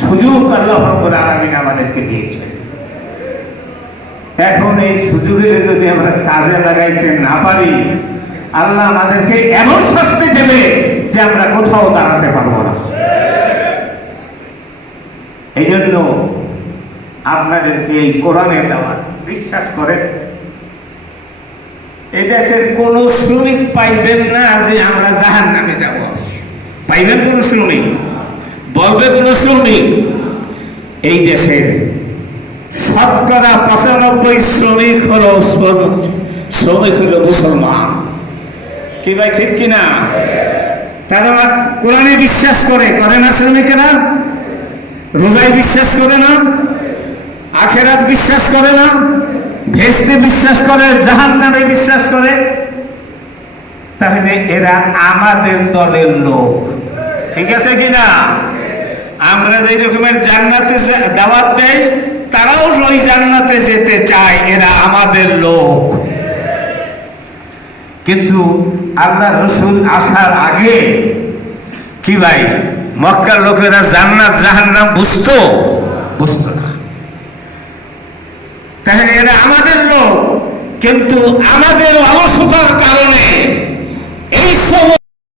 সুযোগ আল্লাহ রব্বুল আলামিন আমাদেরকে দিয়েছেন। এখন এই সুযোগের যদি আমরা কাজে লাগাইতে না পারি, আল্লাহ আমাদেরকে এমন শাস্তি দেবে যে আমরা কোথাও দাঁড়াতে পারব না। এই জন্য আপনাদেরকে এই কোরআনের দেওয়া, বিশ্বাস করেন এই দেশের কোন শ্রমিক পাইবেন না যে আমরা জাহান নামে যাব। পাইবেন কোন শ্রমিক? বলবে কোন শ্রমিক এই দেশের শতকরা পঁচানব্বই শ্রমিক হলো শ্রমিক হলো মুসলমান। কি ভাই, ঠিক কিনা তারা কোরআনে বিশ্বাস করে করে না শ্রমিকেরা? রোজায় বিশ্বাস করে না? আখেরাত বিশ্বাস করে না? ভেস্তে বিশ্বাস করে জাহান নামে বিশ্বাস করে? তাহলে এরা আমাদের দলের লোক। ঠিক আছে কিনা আমরা যেই রকমের জান্নাতে দাওয়াত দেয় তারাও ওই জান্নাতে যেতে চায়, এরা আমাদের লোক। কিন্তু আল্লাহ রসুল আসার আগে কি ভাই, মক্কার লোকেরা জান্নাত জাহান্নাম বুঝতো? বুঝতো না। তাহলে এরা আমাদের লোক, কিন্তু আমাদের অলসতার কারণে